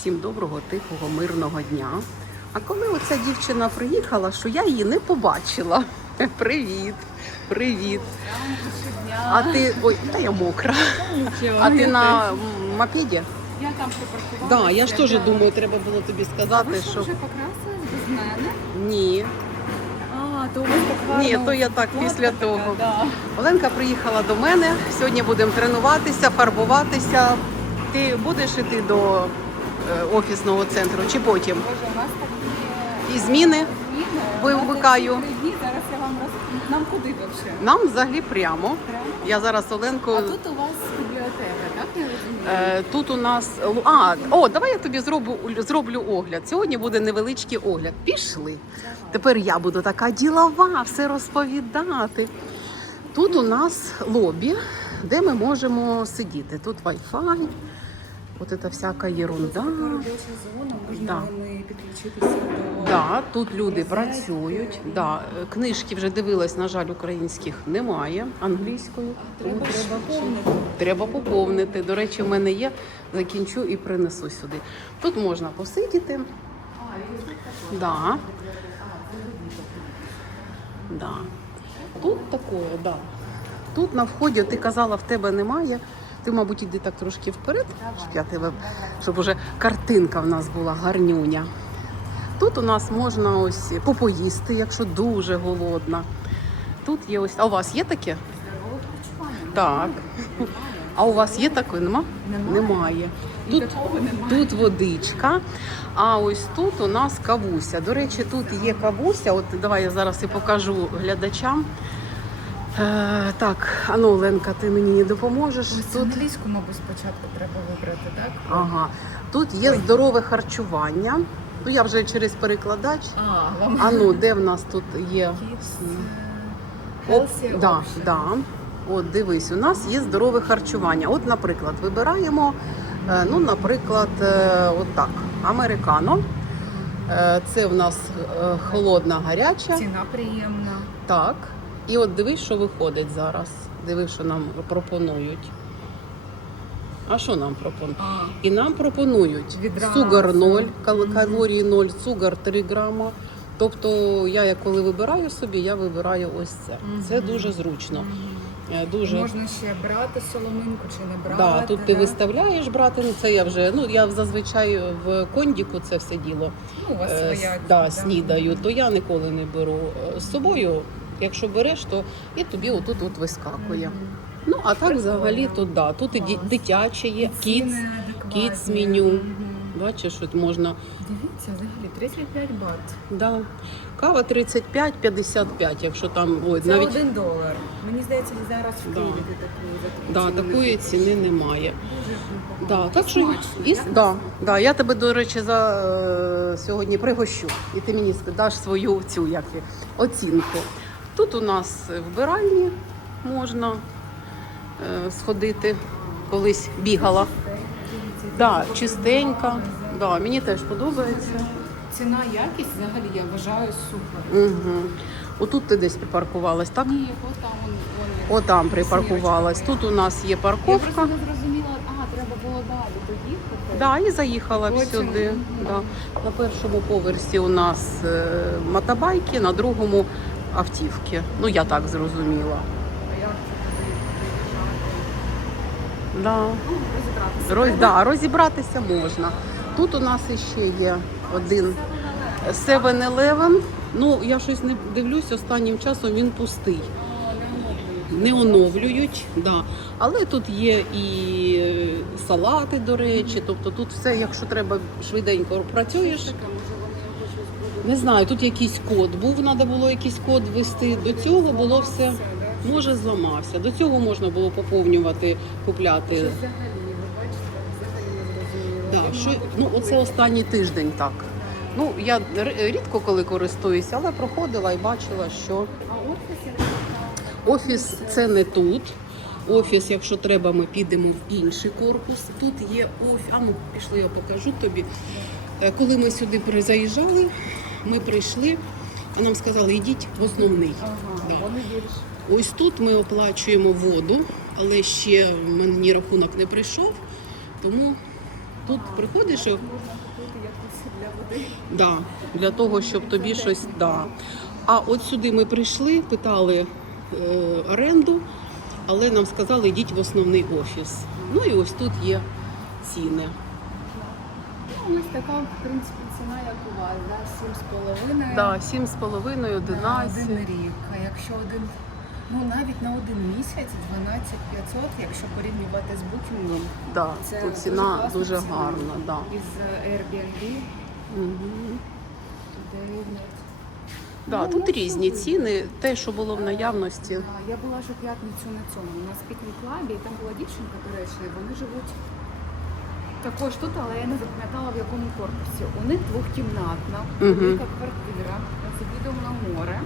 Всім доброго, тихого, мирного дня. А коли оця дівчина приїхала, що я її не побачила. Привіт, привіт. А ти. Ой, та я мокра. А ти на мопеді? Я там припаркувала. Так, да, я ж теж думаю, треба було тобі сказати, що, що вже покрасились без мене? ні. А, то так Ні, то я так після того. Оленка приїхала до мене. Сьогодні будемо тренуватися, фарбуватися. Ти будеш іти до офісного центру чи потім? І зміни зміни. Ви- У нас вмикаю. такі три дні. Зараз я вам роз... Нам куди взагалі? нам взагалі прямо. Прямо? Я зараз Оленку. А тут у вас бібліотека, так я розумію? Е, Тут у нас а, о, давай я тобі зроблю зроблю огляд. Сьогодні буде невеличкий огляд. Пішли. Тепер я буду така ділова, все розповідати. Тут у нас лобі, де ми можемо сидіти. Тут Wi-Fi, от ця всяка можна Да. Да, тут люди працюють. Да. е, Книжки вже дивилась, на жаль, українських немає англійською. Треба поповнити. Треба поповнити. До речі, в мене є. Закінчу і принесу сюди. Тут можна посидіти. Да. Да. Тут такое, да. Тут на вході ти казала, в тебе немає. Ти, мабуть, іди так трошки вперед, щоб я тебе, щоб уже картинка в нас була гарнюня. Тут у нас можна ось попоїсти, якщо дуже голодна. Тут є ось. А у вас є таке? Так. А у вас є такої? Нема? Немає. Немає. Тут, тут водичка, а ось тут у нас кавуся. До речі, тут є кавуся. От давай я зараз і покажу глядачам. Е, так, а ну, Оленка, ти мені допоможеш. Ось Тут, англійську, мабуть, спочатку треба вибрати, так? ага, тут є здорове харчування. Ну, я вже через перекладач. А, вам А ну, де в нас тут є? Е, healthy да, option. да. От дивись, у нас є здорове харчування. От, наприклад, вибираємо, е, ну, наприклад, е, от так, американо. Е, Це в нас е, холодна гаряча. Ціна приємна. Так. І от дивись, що виходить зараз. Дивись, що нам пропонують. А що нам пропонують? І нам пропонують Відразу. цугар 0, кал- калорії 0, цугар 3 грама. Тобто я як коли вибираю собі, я вибираю ось це. Це дуже зручно. Е, Дуже Можна ще брати соломинку чи не брати. да, тут ти да? виставляєш брати. Ну це я вже ну я зазвичай в кондіку це все діло Ну, у вас е, своя. с- да, снідаю, то я ніколи не беру Е, з собою. Якщо береш, то і тобі отут от вискакує. Ну а так Прикольно. взагалі тут да, тут і ді- дитяче є, кіц. kids меню. Бачиш, от можна Дивіться, взагалі 35 бат. да. Кава 35-55, якщо там ой, Це навіть один долар. Мені здається, зараз в Да. Києві таку за да, таку ціну такої не ціни немає. Дуже Да, так що Смачно, і, так? да, да, я тебе, до речі, за е, сьогодні пригощу, і ти мені даш свою цю як, оцінку. Тут у нас вбиральні можна е, сходити, колись бігала. Да, чистенька. Да, мені теж подобається. Ціна, якість взагалі я вважаю супер. Угу. Отут ти десь припаркувалась, так? Ні, от там он. Отам припаркувалась. Тут у нас є Я парковка. просто не зрозуміла, а треба було далі доїхати. Да, і заїхала Потім, сюди. мгм. Да. На першому поверсі у нас е, мотобайки, на другому автівки. Ну, я так зрозуміла. Да. Розібратися. Роз, да, розібратися можна. Тут у нас іще є один 7-Eleven. Ну, я щось не дивлюсь, останнім часом він пустий. Не оновлюють, да. але тут є і е, салати, до речі. Тобто тут все, якщо треба швиденько працюєш. Таке, може, вони його щось будуть Не знаю, тут якийсь код був, треба було якийсь код ввести. До цього було все. Може, зламався. До цього можна було поповнювати, купляти. Ви бачите, взагалі не зрозуміло. Да, що, ну, оце останній тиждень так. Ну, я рідко коли користуюся, але проходила і бачила, що А офіс офіс це не тут. Офіс, якщо треба, ми підемо в інший корпус. Тут є офіс. А ну пішли, я покажу тобі. Е, Коли ми сюди заїжджали, ми прийшли, а нам сказали, йдіть в основний. Ага, Да. вони. Ось тут ми оплачуємо воду, але ще мені рахунок не прийшов, тому тут приходиш і. Да, для того, щоб тобі щось. Да. А от сюди ми прийшли, питали е, оренду, але нам сказали, йдіть в основний офіс. Ну і ось тут є ціни. Ну, ось така, в принципі, ціна, як у вас, да? 7,5 Да, 7,5, на 11. один рік. А якщо один, ну навіть на один місяць 12 500, якщо порівнювати з букінгом, Да, Це дуже ціна класна дуже ціна. гарна. Да. із Airbnb, Угу. туди рівнять. Да, Ну, тут ну, різні супер. ціни, те, що було в наявності. А, Я була у п'ятницю на цьому, на спікінг клабі, і там була дівчинка, до речі, вони живуть також тут, але я не запам'ятала в якому корпусі. У них двохкімнатна, велика квартира з видом на море.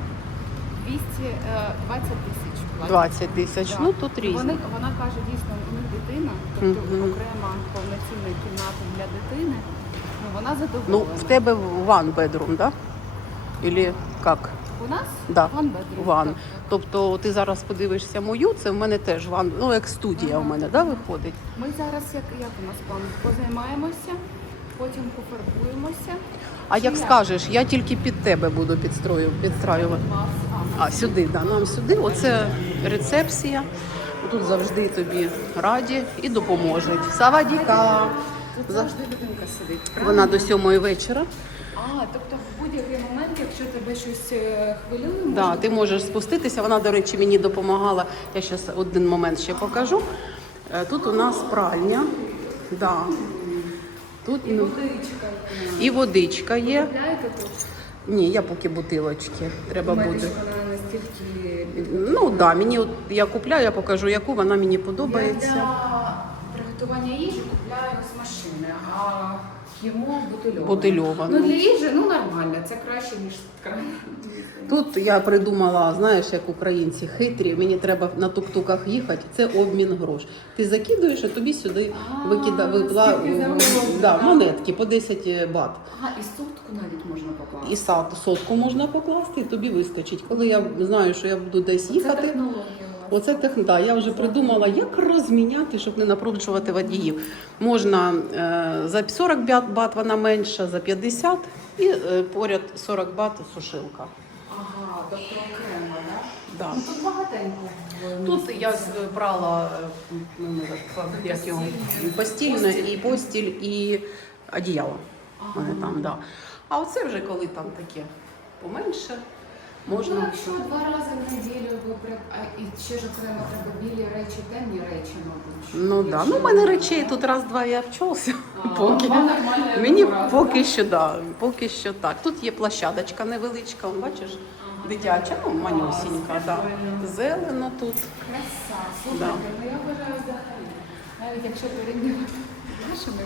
220 тисяч 20 тисяч. Да. Ну тут різні. Вони, вона каже, дійсно, у них дитина, тобто Мгм. окрема повноцінна кімната для дитини. Ну, вона Ну, в тебе one bedroom, да? Или як? У нас Да. one bedroom. Ван. Так, Тобто ти зараз подивишся мою, це в мене теж ван, ну як студія в мене, да, виходить. Ми зараз як, як у нас план? Позаймаємося, потім пофарбуємося. А Чи як скажеш, я тільки під тебе буду підстрою, підстраювати. А, сюди, да, нам сюди. Оце рецепція. Тут завжди тобі раді і допоможуть. Савадіка. Тут завжди дитинка сидить. Вона до сьомої вечора. А, тобто в будь-який момент, якщо тебе щось е, хвилює, Да, ти можеш спуститися. Вона, до речі, мені допомагала. Я зараз один момент ще покажу. Е, Тут у нас пральня. Да. Тут і ну, водичка. і водичка є. Тут? Ні, я поки бутилочки. Треба Думаєте, буде. вона настільки Ну так, да, мені от я купляю, я покажу, яку вона мені Я подобається. для приготування їжі купляю з машини, а їмо бутильоване. Бутильоване. Ну для їжі ну нормально, це краще, ніж з. Тут я придумала, знаєш, як українці хитрі. Мені треба на тук-туках їхати. Це обмін грош. Ти закидуєш, а тобі сюди викида випла да, монетки по 10 бат. А, і сотку навіть можна покласти. І сотку можна покласти, і тобі вискочить. Коли я знаю, що я буду десь їхати. Оце тех, я вже придумала, як розміняти, щоб не напружувати водіїв. Можна е, за 40 бат, вона менша, за 50 і е, поряд 40 бат сушилка. Ага, тобто окремо, так? Да. Ну тут багатенько. Тут я брала е, ну, не так, як його, постільне, і постіль, і одіяло. Мене там, да. А оце вже коли там таке поменше, Ну, якщо два рази в неділю ви при... а, і ще ж окремо треба білі речі, темні речі, мабуть. Ну да. Ну, у мене речей тут раз-два я вчився. Поки. вам нормально Мені раз, поки да? що да, поки що так. Тут є площадочка невеличка, он, бачиш, дитяча, ну манюсінька, да. Зелено тут. Краса, слухайте, ну я вважаю взагалі. Навіть якщо порівнювати з нашими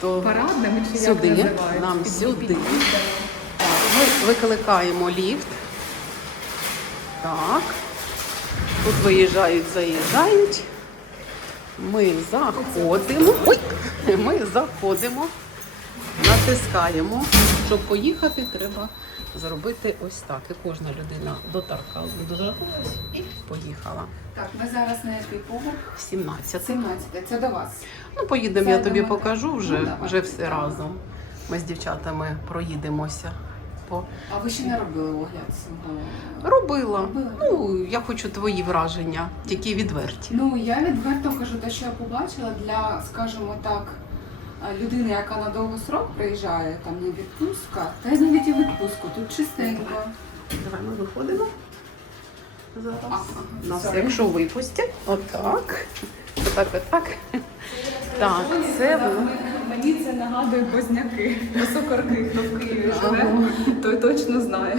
То парадними, чи Сюди, як називають, нам під- сюди. ми викликаємо ліфт. Так. Тут виїжджають, заїжджають. Ми заходимо. Ой! Ми заходимо, натискаємо. Щоб поїхати, треба зробити ось так. І кожна людина доторкала, доторкнулась і поїхала. Так, ми зараз на який поверх? 17. 17, це до вас. Ну, поїдемо, я тобі покажу вже, Ну, вже все разом. Ми з дівчатами проїдемося. По... А ви ще не робили огляд свого? Робила. Робила. Ну, я хочу твої враження, тільки відверті. Ну, я відверто кажу, те, що я побачила для, скажімо так, а, людини, яка на довгосрок приїжджає, там не відпустка, та й навіть і відпустку, тут чистенько. Давай ми виходимо. Зараз. Нас, sorry. якщо випустять, отак. Отак, отак. Так, це воно. Мені це нагадує позняки, високорки, хто в Києві живе, той точно знає.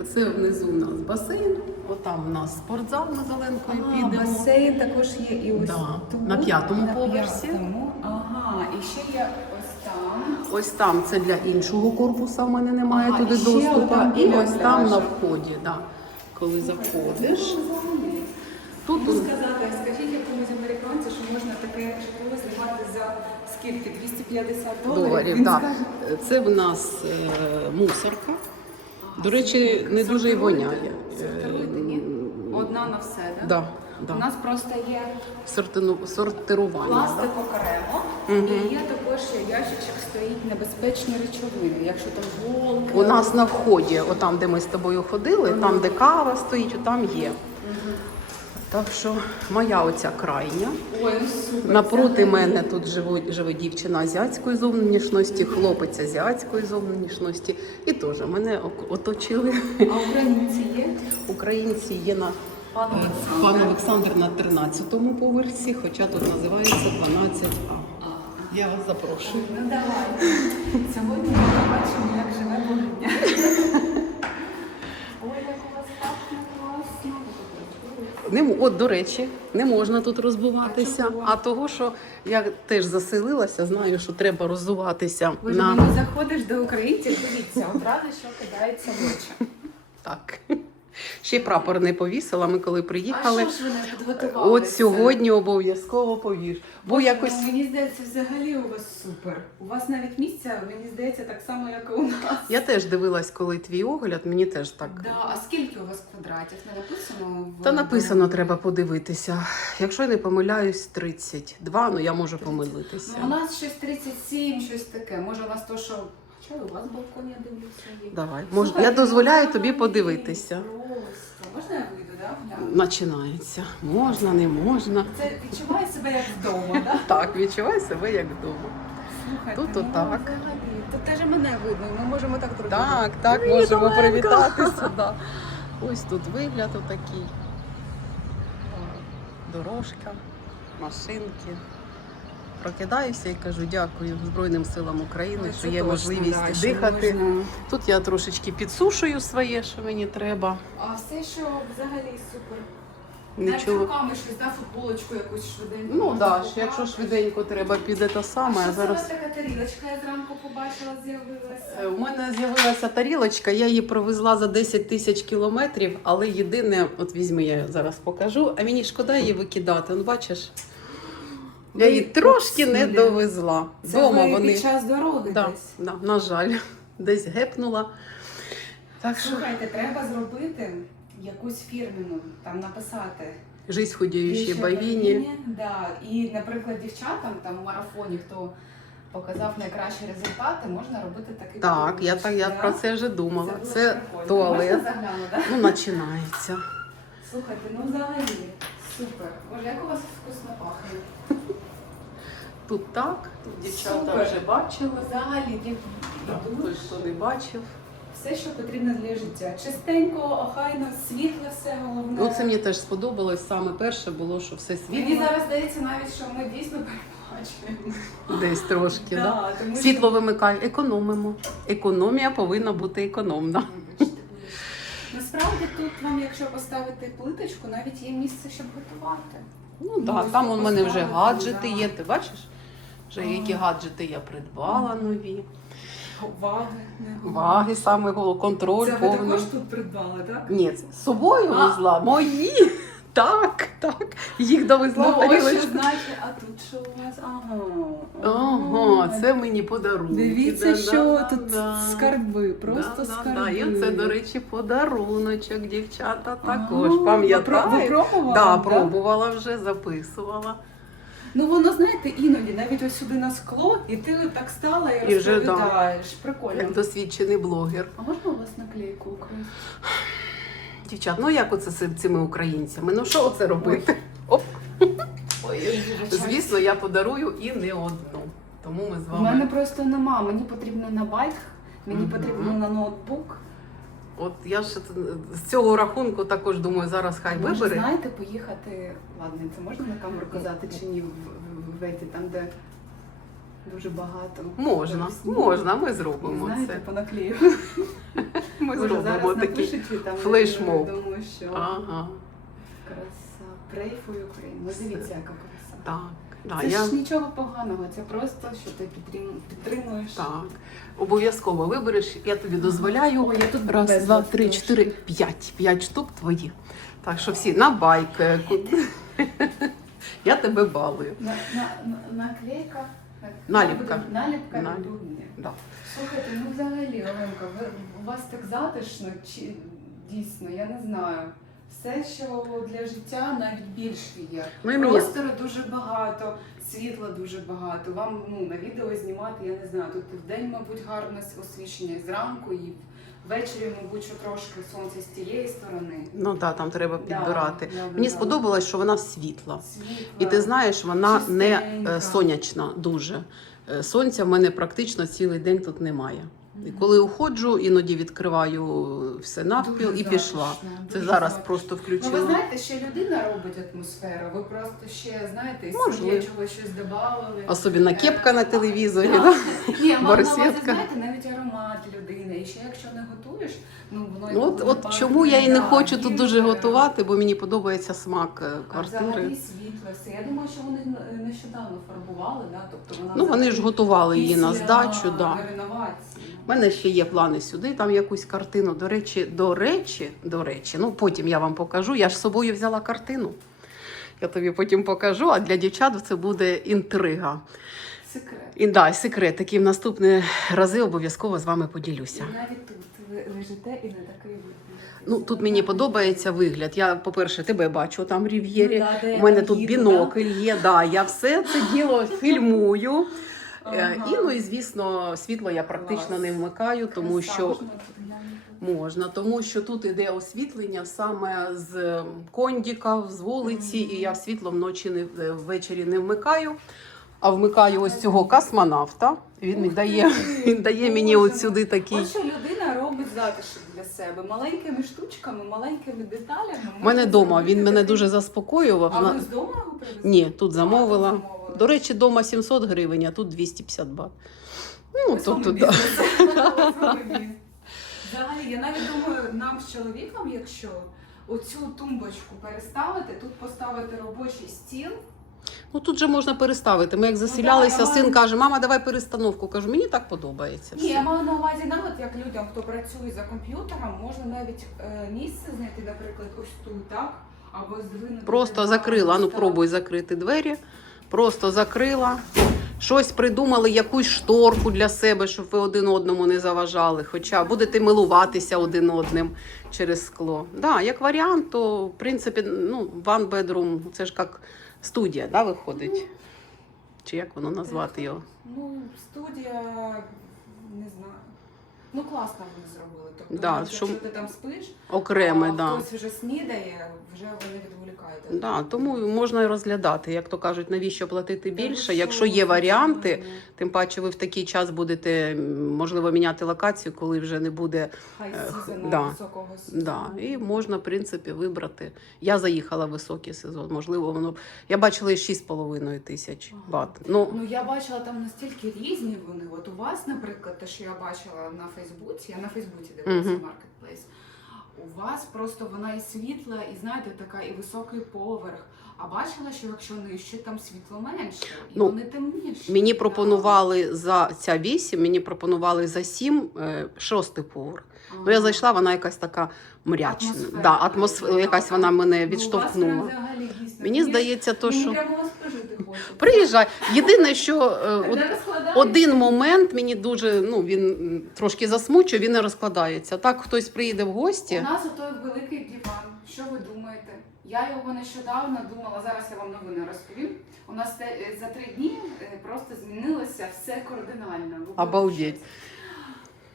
Оце внизу у нас басейн, отам у нас спортзал на зеленкою підемо. басейн також є і ось Да, тут, на п'ятому поверсі. п'ятому. Ага, і ще є ось там. Ось там це для іншого корпуса в мене немає Ага, туди і доступу. І ось там на вході, да. коли заходиш. Взагалі. Тут Можу сказати, скажіть якомусь американцю, що можна таке житло знімати за скільки? 250 доларів? доларів. Він Да. скаже, Це в нас е, мусорка. До речі, не дуже й воняє. Сортируєте, ні? Одна на все, так? Да. Да. У нас просто є Сортину, сортирування. пластик окремо, Мгм. і є також ящичок стоїть небезпечні речовини. Якщо там голки. У нас на вході, отам, де ми з тобою ходили, там, де кава стоїть, там є. Так що моя оця крайня. Ой, ну супер. Напроти мене тут живе, живе дівчина азіатської зовнішності, хлопець азіатської зовнішності. І теж мене оточили. А українці є? Українці є на Пан е, Олександр. пан Олександр на 13-му поверсі, хоча тут називається 12А. Я вас запрошую. Ну давай. Сьогодні ми побачимо, як живе богиня. Ой, як у вас пахне класно. Не, от, до речі, не можна тут розбуватися. А? А того, що я теж заселилася, знаю, що треба роззуватися Ви на мені заходиш до українців, дивіться, одразу що кидається в очі. так. Ще прапор не повісила. Ми коли приїхали. А що ж ви не підготували? От сьогодні обов'язково повіш. Бо якось Ну, мені здається, взагалі у вас супер. У вас навіть місця, мені здається, так само, як і у нас. я теж дивилась, коли твій огляд, мені теж так. Да, а скільки у вас квадратів? Не написано в Та написано, треба подивитися. Якщо я не помиляюсь, 32, ну я можу помилитися. Ну, у нас щось 37, щось таке. Може, у нас то, що. Що у вас балкон, я дивлюся, є. Давай, мож... Слухайте, я дозволяю тобі подивитися. Просто. Можна я вийду, да? Гляну? Починається. Можна, не можна. Це відчуваю себе як вдома, да? Так, відчувай себе як вдома. Слухайте, Тут ну, отак. взагалі, Тут теж мене видно, ми можемо так зробити. Так, так, Привіт, можемо Оленко! привітатися. Да. Ось тут вигляд отакий. Дорожка, машинки. Прокидаюся і кажу дякую Збройним силам України, що є можливість да, що дихати. можна. Тут я трошечки підсушую своє, що мені треба. А все, що взагалі супер. Нічого. Навіть руками щось, да, футболочку якусь швиденько. Ну так, якщо швиденько треба піде те А саме, що а зараз. це така тарілочка, я зранку побачила, з'явилася. Е, У мене з'явилася тарілочка, я її провезла за 10 тисяч кілометрів, але єдине, от візьми, я зараз покажу, а мені шкода її викидати. Ну, бачиш, я її трошки не довезла. Це Дома ви вони. під час дороги Да, десь. да, на жаль, десь гепнула. Так що Слухайте, треба зробити якусь фірмену, там написати. жизнь худіючі бавіні. Да. І, наприклад, дівчатам там у марафоні, хто показав найкращі результати, можна робити такий Так, я так я да? про це вже думала. було Це туалет. Загляну, да? Ну, починається. Слухайте, ну взагалі супер. Боже, як у вас вкусно пахне. Тут так, тут дівчата Супер. вже бачили. Взагалі, дів... Так, душ, хто не бачив. все, що потрібно для життя. Чистенько, охайно, світло, все головне. Ну, це мені теж сподобалось. Саме перше було, що все світло. Мені зараз здається навіть, що ми дійсно перебачуємо. Десь трошки, да? Да, тому що- Світло вимикай, економимо. Економія повинна бути економна. Насправді тут вам, якщо поставити плиточку, навіть є місце, щоб готувати. Ну Ну, так, ось там у мене вже гаджети да. є. Ти бачиш? Вже які гаджети я придбала нові. Ваги. Ваги саме головне, контроль Це ви також тут придбали, так? Ні, з собою А. везла. Мої. Так, так. Їх довезла Ну, ось що значить, а тут що у вас? Ага. Ага, це мені подарунок. Дивіться, що тут скарби, просто да, скарби. Да, і це, до речі, подаруночок, дівчата Ага. також. Ви про- Ви Пам'ятаю? пробували? Да, пробувала вже, записувала. Ну воно, знаєте, іноді навіть ось сюди на скло, і ти так стала і, І вже, да. розповідаєш. Прикольно. Як досвідчений блогер. А можна у вас наклейку українську? Дівчат, ну як оце з цими українцями? Ну що оце робити? Оп. Ой. Звісно, я подарую і не одну. Тому ми з У мене вами. просто нема. Мені потрібно на байк, мені Мгм. потрібно на ноутбук. От я ж з цього рахунку також думаю, зараз хай Може, вибере. знаєте, поїхати. Ладно, це можна на камеру казати чи ні в, в, в еті, там, де дуже багато. Можна, можна, ми зробимо знаєте, це. понаклею. Ми Може, зробимо зараз такий. флешмоб. я Думаю, що Ага, краса. Pray for Ukraine. Ну дивіться, яка краса. так. Да, Це я... ж нічого поганого, це просто, що ти підтрим- підтримуєш. Так. Обов'язково вибереш, я тобі дозволяю. Ой, я тут Раз, два, три, чотири, п'ять. П'ять штук твої. Так що всі на байк. Я тебе балую. На, на, на, наклейка. Наліпка. Наліпка Наліп- Да. Слухайте, ну взагалі, Оленка, ви, у вас так затишно, чи дійсно, я не знаю. Все, що для життя навіть більше є. Ну, мені- Простору дуже багато, світла дуже багато. Вам ну на відео знімати, я не знаю. Тут і вдень, мабуть, гарне освітлення і зранку, і ввечері, мабуть, що трошки сонце з тієї сторони. Ну так, там треба Да, підбирати. да, Мені да. сподобалось, що вона світла. Світло. І ти знаєш, вона не Чистенька. е, сонячна дуже. Е, Сонця в мене практично цілий день тут немає. І коли уходжу, іноді відкриваю все навпіл Дуже і пішла. затишно, Це дуже зараз затишно. просто Ну, ви включила. знаєте, ще людина робить атмосферу. Ви просто ще знаєте, Можливо. своє чогось щось додавали. Особливо кепка на телевізорі. Да. Ні, мав на увазі, Барсетка. знаєте, навіть аромат людини. І ще якщо не готуєш, ну воно Ну, от, от чому я і не хочу тут дуже готувати, бо мені подобається смак е, А квартири. взагалі світло все. Я думаю, що вони нещодавно фарбували, да? тобто вона Ну вони ж готували її на після здачу. Да. реновації. У мене ще є плани сюди, там якусь картину. До речі, до речі, до речі, ну потім я вам покажу. Я ж з собою взяла картину. Я тобі потім покажу, а для дівчат це буде інтрига. Секрет. І да, секрет, який в наступні рази обов'язково з вами поділюся. І навіть тут ви лежите і не такий. Ну тут мені подобається вигляд. Я, по-перше, тебе бачу там в Рів'єрі. Ну, да, У мене тут їду, бінокль є. Да, я все це діло фільмую. Е, Ага. І ну і звісно, світло я практично Клас. не вмикаю, тому Краса, що можна? Можна, тому що тут іде освітлення саме з кондіка, з вулиці, і я світло вночі не е, ввечері не вмикаю. А вмикаю ось цього космонавта. Він Ух дає, він дає мені от сюди такий. От що людина робить затишок для себе маленькими штучками, маленькими деталями. У мене вдома він мене дуже заспокоював. А ви з дому його привезли? Ні, тут замовила. До речі, вдома 700 гривень, а тут 250 бат. Ну, тобто, да. Взагалі, я навіть думаю, нам з чоловіком, якщо оцю тумбочку переставити, тут поставити робочий стіл. ну тут же можна переставити. Ми як заселялися, Ну, да, син маю- каже: мама, давай перестановку. Кажу, мені так подобається. Ні, все». я маю на увазі навіть як людям, хто працює за комп'ютером, можна навіть е, місце знайти, наприклад, ось тут, так? Або здвинути. Просто закрила. Ну пробуй закрити двері. Просто закрила. Щось придумали, якусь шторку для себе, щоб ви один одному не заважали. Хоча будете милуватися один одним через скло. Да, як варіант, то в принципі, ну, one bedroom, це ж як студія, да, виходить. Чи як воно назвати його? Ну, студія, не знаю. Ну, класно вони зробили. Тобто, Да, навіть що- якщо ти там спиш, Окреме, а да. хтось вже снідає, вже вони відволікають. Да, тому можна і розглядати, як то кажуть, навіщо платити Та ви більше. що, Якщо є варіанти, звичайно. тим паче ви в такий час будете м, можливо міняти локацію, коли вже не буде Хай Е, да. високого сезону. Да, і можна, в принципі, вибрати. Я заїхала в високий сезон. Можливо, воно б- я бачила і 6,5 тисяч Ага. бат. Ну Ну я бачила там настільки різні вони. От у вас, наприклад, те, що я бачила на Фейсбуці, я на Фейсбуці дивилася Мгм. маркетплейс. У вас просто вона і світла, і знаєте, така і високий поверх. А бачила, що якщо нижче, там світло менше, і Ну, вони темніші. мені пропонували за ця 8, мені пропонували за 7 е, шостий поверх. Ну я зайшла, вона якась така мрячна. Атмосфера. Да, атмосфера, якась вона мене Ну, у вас відштовхнула. взагалі дійсно. Мені здається, то мені що прямо вас хочеться. Приїжджай. Єдине, що е, от Один момент мені дуже ну він трошки засмучує, він не розкладається. Так хтось приїде в гості. У нас отой великий диван. Що ви думаєте? Я його нещодавно думала, зараз я вам новини розповім. У нас те- е, за три дні е, просто змінилося все кардинально. Обалдеть.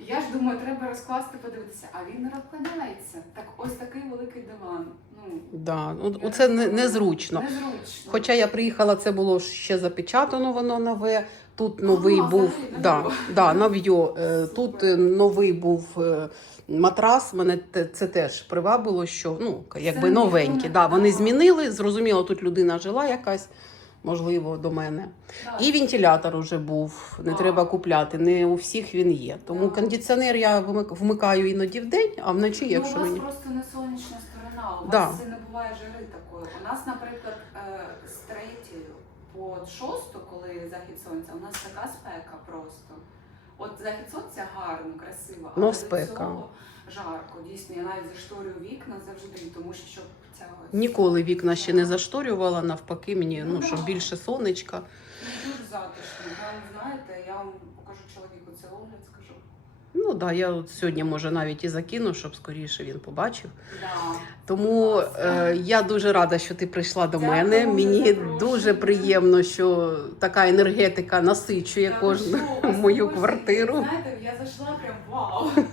Я ж думаю, треба розкласти, подивитися, а він не розкладається. Так ось такий великий диван. Ну, Да, ну, оце не, незручно. незручно. Хоча я приїхала, це було ще запечатано, воно нове. Тут новий А, був взагалі, да, нове. да, нов'йо. Е, Тут е, новий був е, матрас. Мене те- це теж привабило, що ну якби не Да, вони давав. змінили. Зрозуміло, тут людина жила якась. Можливо, до мене. Так. І вентилятор уже був, не А. треба купляти. Не у всіх він є. Тому Так. кондиціонер я вмик- вмикаю іноді в день, а вночі, Ну, якщо у вас мені. просто не сонячна сторона. У Да. вас не буває жари такої. У нас, наприклад, е, з третьої по шосту, коли захід сонця, у нас така спека просто. От захід сонця гарно, красиво, Ну, але до спека. цього жарко. Дійсно, я навіть зашторюю вікна завжди, тому що щоб ця Ніколи вікна ще не зашторювала, навпаки, мені ну Ну, щоб більше сонечка. Ну, Дуже затишно. Вам знаєте, я вам покажу чоловіку це огляд, скажу. Ну да, я от сьогодні може навіть і закину, щоб скоріше він побачив. Да. Тому е, я дуже рада, що ти прийшла до Дякую мене. Мені запрошення. дуже приємно, що така енергетика насичує кожну мою дуже, квартиру. Знаєте, я зайшла прям вау.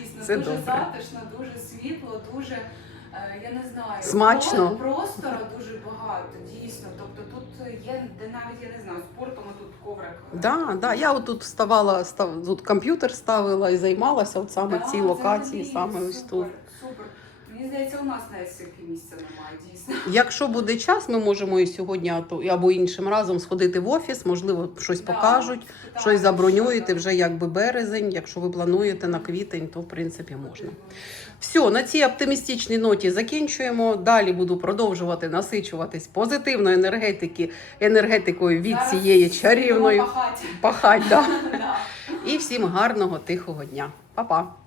Дійсно, Це дуже добре. затишно, дуже світло, дуже, е, я не знаю, Смачно. про- Простору дуже багато, дійсно. Тобто тут є, де навіть, я не знаю, спортом тут коврик. Да, да. Я отут вставала, став, тут комп'ютер ставила і займалася от саме в цій локації, саме ось тут. Супер. Мені здається, у нас навіть стільки місця немає, дійсно. Якщо буде час, ми можемо і сьогодні то- або іншим разом сходити в офіс, можливо, щось Да, покажуть, питання, щось забронюєте що вже якби березень. Якщо ви плануєте на квітень, то в принципі можна. Все, на цій оптимістичній ноті закінчуємо. Далі буду продовжувати насичуватись позитивною енергетики, енергетикою від Зараз цієї чарівної пахать. пахать. Да. Да. І всім гарного тихого дня. Па-па!